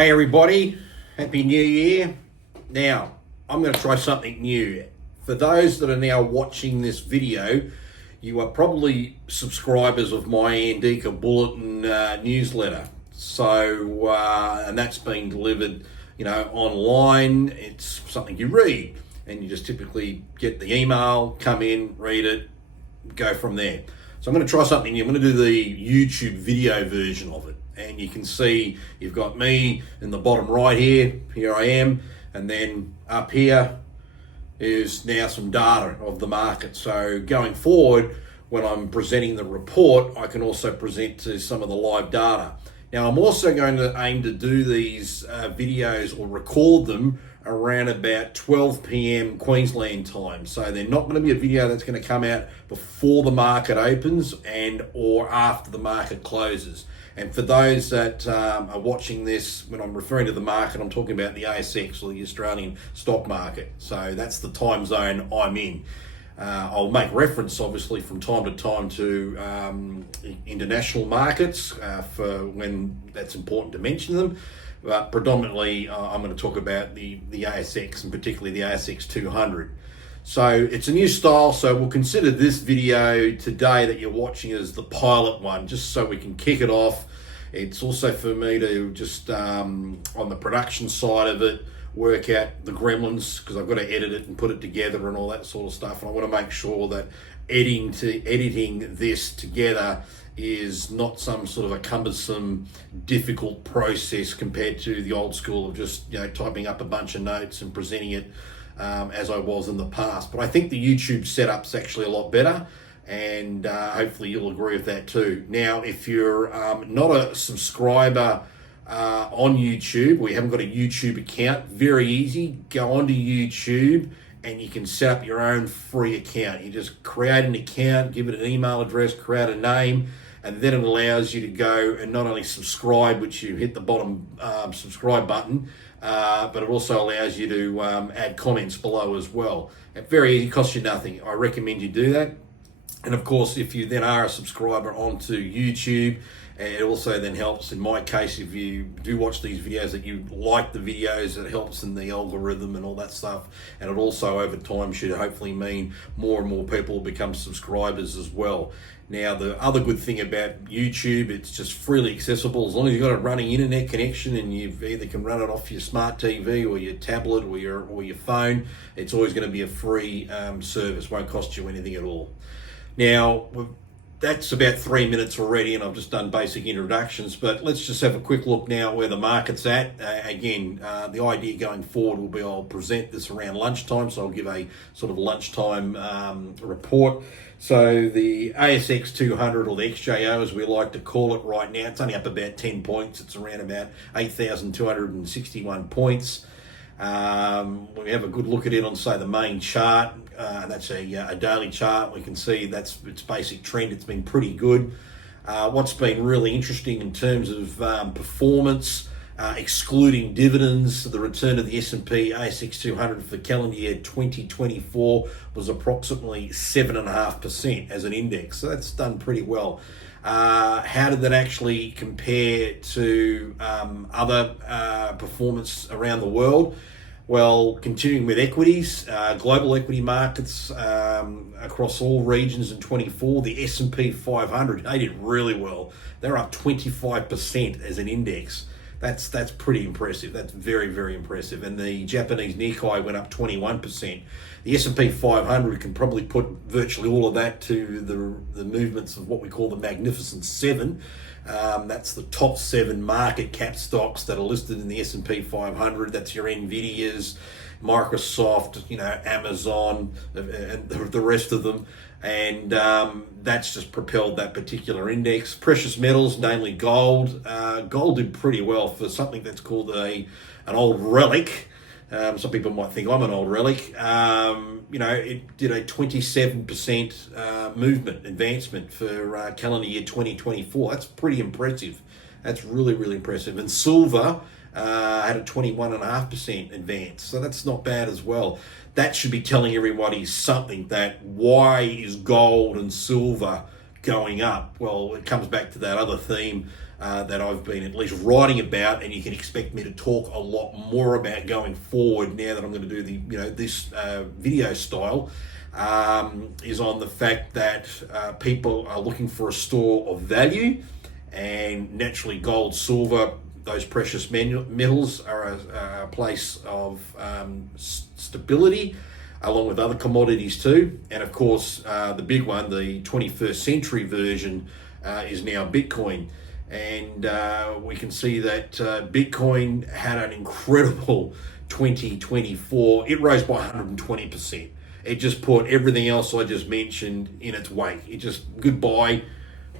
Hey everybody, Happy New Year. Now, I'm going to try something new. For those that are now watching this video, you are probably subscribers of my ANDIKA Bulletin newsletter. So, and that's been delivered, online. It's something you read, and you just typically get the email, come in, read it, go from there. So I'm going to try something new. I'm going to do the YouTube video version of it. And you can see you've got me in the bottom right here. Here I am. And then up here is now some data of the market. So going forward, when I'm presenting the report, I can also present to some of the live data. Now, I'm also going to aim to do these videos or record them around about 12 p.m. Queensland time. So they're not going to be a video that's going to come out before the market opens and or after the market closes. And for those that are watching this, when I'm referring to the market, I'm talking about the ASX or the Australian stock market. So that's the time zone I'm in. I'll make reference, obviously, from time to time to international markets for when that's important to mention them. But predominantly, I'm going to talk about the ASX and particularly the ASX 200. So it's a new style, so we'll consider this video today that you're watching as the pilot one, just so we can kick it off. It's also for me to just, on the production side of it, work out the gremlins, because I've got to edit it and put it together and all that sort of stuff. And I want to make sure that editing this together is not some sort of a cumbersome, difficult process compared to the old school of just typing up a bunch of notes and presenting it as I was in the past. But I think the YouTube setup's actually a lot better, and hopefully you'll agree with that too. Now, if you're not a subscriber on YouTube, or you haven't got a YouTube account, very easy. Go onto YouTube and you can set up your own free account. You just create an account, give it an email address, create a name, and then it allows you to go and not only subscribe, which you hit the bottom subscribe button, but it also allows you to add comments below as well. It's very easy, costs you nothing. I recommend you do that. And of course, if you then are a subscriber onto YouTube, it also then helps, in my case, if you do watch these videos, that you like the videos, it helps in the algorithm and all that stuff. And it also, over time, should hopefully mean more and more people will become subscribers as well. Now, the other good thing about YouTube, it's just freely accessible. As long as you've got a running internet connection and you either can run it off your smart TV or your tablet or your phone, it's always going to be a free service. Won't cost you anything at all. Now, that's about 3 minutes already, and I've just done basic introductions, but let's just have a quick look now where the market's at. The idea going forward will be I'll present this around lunchtime, so I'll give a sort of lunchtime report. So the ASX 200, or the XJO as we like to call it right now, it's only up about 10 points. It's around about 8,261 points. When we have a good look at it on, say, the main chart, that's a daily chart, we can see that's its basic trend. It's been pretty good. What's been really interesting in terms of performance, excluding dividends, the return of the S&P ASX 200 for calendar year 2024 was approximately 7.5% as an index. So that's done pretty well. How did that actually compare to other performance around the world? Well, continuing with equities, global equity markets across all regions in 24, the S&P 500, they did really well. They're up 25% as an index. That's pretty impressive. That's very, very impressive. And the Japanese Nikkei went up 21%. The S&P 500 can probably put virtually all of that to the movements of what we call the Magnificent Seven. That's the top 7 market cap stocks that are listed in the S&P 500. That's your Nvidias, Microsoft, Amazon, and the rest of them. And that's just propelled that particular index. Precious metals, namely gold. Gold did pretty well for something that's called an old relic. Some people might think I'm an old relic. It did a 27% movement advancement for calendar year 2024. That's pretty impressive. That's really, really impressive. And silver had a 21.5% advance. So that's not bad as well. That should be telling everybody something, that why is gold and silver going up? Well, it comes back to that other theme that I've been at least writing about, and you can expect me to talk a lot more about going forward now that I'm going to do this video style. Is on the fact that people are looking for a store of value, and naturally gold, silver, those precious metals are a place of stability, along with other commodities too. And of course, the big one, the 21st century version, is now Bitcoin. And we can see that Bitcoin had an incredible 2024. It rose by 120%. It just put everything else I just mentioned in its wake. It just goodbye,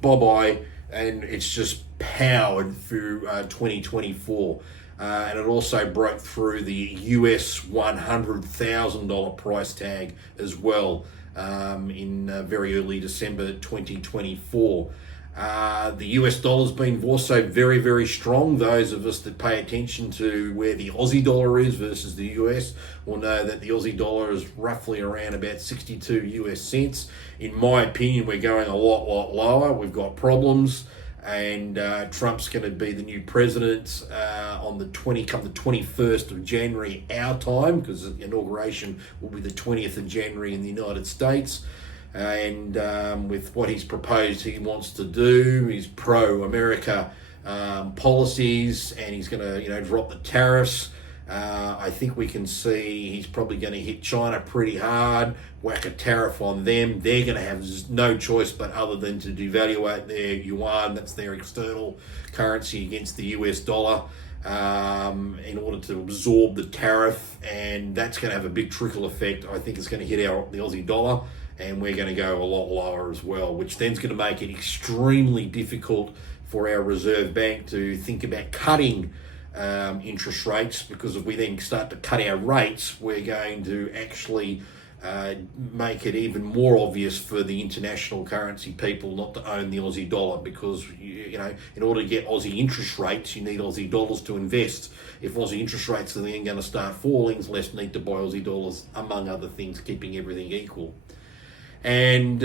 bye-bye, and it's just powered through 2024. And it also broke through the US $100,000 price tag as well in very early December 2024. The US dollar's been also very, very strong. Those of us that pay attention to where the Aussie dollar is versus the US will know that the Aussie dollar is roughly around about 62 US cents. In my opinion, we're going a lot lower. We've got problems, and Trump's going to be the new president on the 21st of January our time, because the inauguration will be the 20th of January in the United States. And with what he's proposed he wants to do, his pro-America policies, and he's going to drop the tariffs. I think we can see he's probably going to hit China pretty hard, whack a tariff on them. They're going to have no choice but other than to devaluate their yuan, that's their external currency, against the US dollar, in order to absorb the tariff, and that's going to have a big trickle effect. I think it's going to hit the Aussie dollar, and we're going to go a lot lower as well, which then's going to make it extremely difficult for our Reserve Bank to think about cutting interest rates, because if we then start to cut our rates, we're going to actually make it even more obvious for the international currency people not to own the Aussie dollar, because in order to get Aussie interest rates, you need Aussie dollars to invest. If Aussie interest rates are then going to start falling, it's less need to buy Aussie dollars, among other things, keeping everything equal. And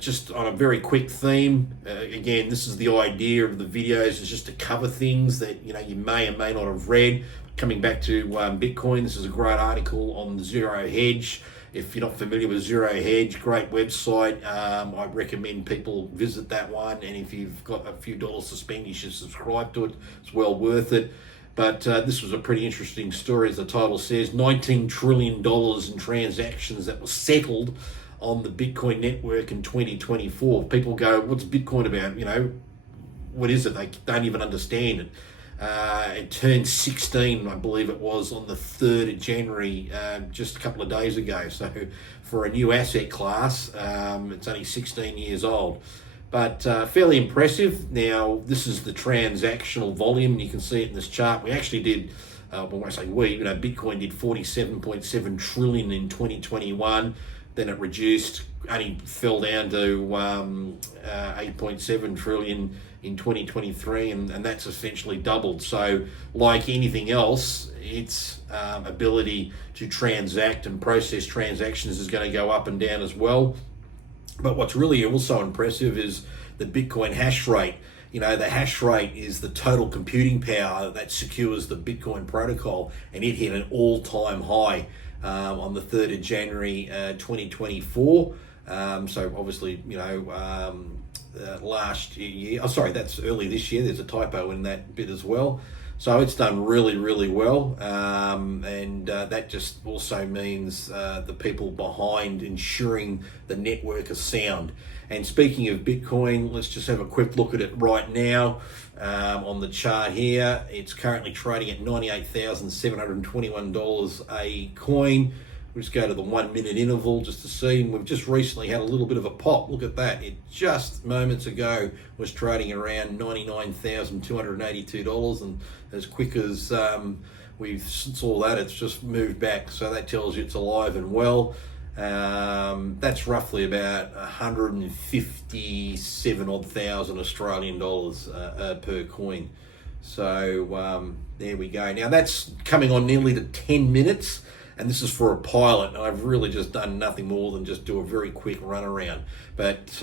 just on a very quick theme, again, this is the idea of the videos, is just to cover things that you may or may not have read. Coming back to Bitcoin, this is a great article on Zero Hedge. If you're not familiar with Zero Hedge, great website. I recommend people visit that one, and if you've got a few dollars to spend, you should subscribe to it. It's well worth it. But this was a pretty interesting story, as the title says. $19 trillion in transactions that were settled on the Bitcoin network in 2024. People go, what's Bitcoin about? What is it? They don't even understand it. It turned 16, I believe it was, on the 3rd of January, just a couple of days ago. So for a new asset class, it's only 16 years old. But fairly impressive. Now, this is the transactional volume. You can see it in this chart. We actually did, when I say we, Bitcoin did 47.7 trillion in 2021. Then it reduced, only fell down to 8.7 trillion in 2023, and that's essentially doubled. So like anything else, its ability to transact and process transactions is going to go up and down as well. But what's really also impressive is the Bitcoin hash rate. The hash rate is the total computing power that secures the Bitcoin protocol, and it hit an all-time high on the 3rd of January 2024. So obviously, last year, that's early this year. There's a typo in that bit as well. So it's done really, really well. And that just also means the people behind ensuring the network is sound. And speaking of Bitcoin, let's just have a quick look at it right now. On the chart here, it's currently trading at $98,721 a coin. We'll just go to the 1 minute interval just to see, and we've just recently had a little bit of a pop. Look at that. It just moments ago was trading around $99,282, and as quick as we saw that, it's just moved back. So that tells you it's alive and well. That's roughly about 157 odd thousand Australian dollars per coin. So there we go. Now that's coming on nearly to 10 minutes, and this is for a pilot, and I've really just done nothing more than just do a very quick run around. But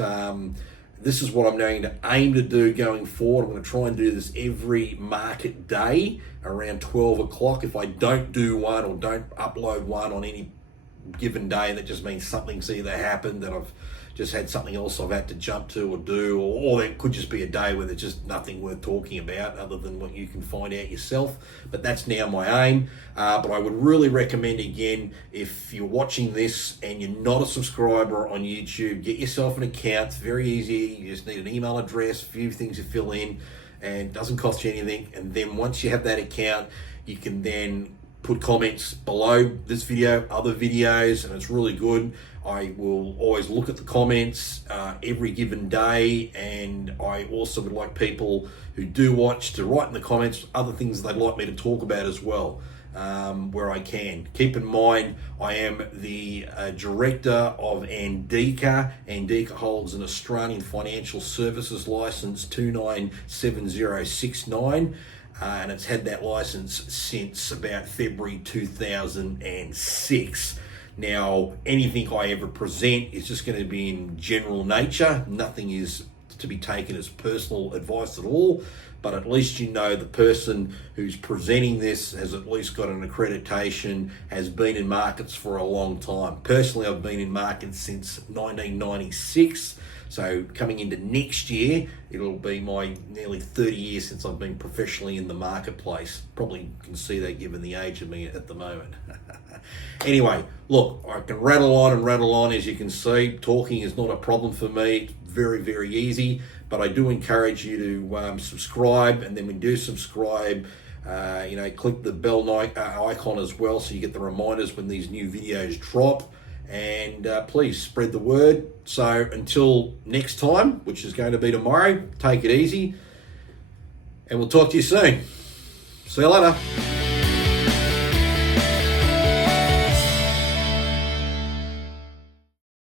this is what I'm going to aim to do going forward. I'm going to try and do this every market day around 12 o'clock. If I don't do one or don't upload one on any given day, that just means something's either happened, that I've just had something else I've had to jump to or do, or it could just be a day where there's just nothing worth talking about other than what you can find out yourself. But that's now my aim. But I would really recommend, again, if you're watching this and you're not a subscriber on YouTube, get yourself an account. It's very easy. You just need an email address, a few things you fill in, and it doesn't cost you anything. And then once you have that account, you can then put comments below this video, other videos, and it's really good. I will always look at the comments every given day, and I also would like people who do watch to write in the comments other things they'd like me to talk about as well, where I can. Keep in mind, I am the director of ANDIKA. ANDIKA holds an Australian Financial Services License 297069. And it's had that license since about February 2006. Now, anything I ever present is just going to be in general nature. Nothing is to be taken as personal advice at all, but at least you know the person who's presenting this has at least got an accreditation, has been in markets for a long time. Personally, I've been in markets since 1996. So coming into next year, it'll be my nearly 30 years since I've been professionally in the marketplace. Probably can see that given the age of me at the moment. Anyway, look, I can rattle on and rattle on. As you can see, talking is not a problem for me. It's very, very easy. But I do encourage you to subscribe, and then when you do subscribe, click the bell icon as well, so you get the reminders when these new videos drop. And please spread the word. So until next time, which is going to be tomorrow, take it easy, and we'll talk to you soon. See you later.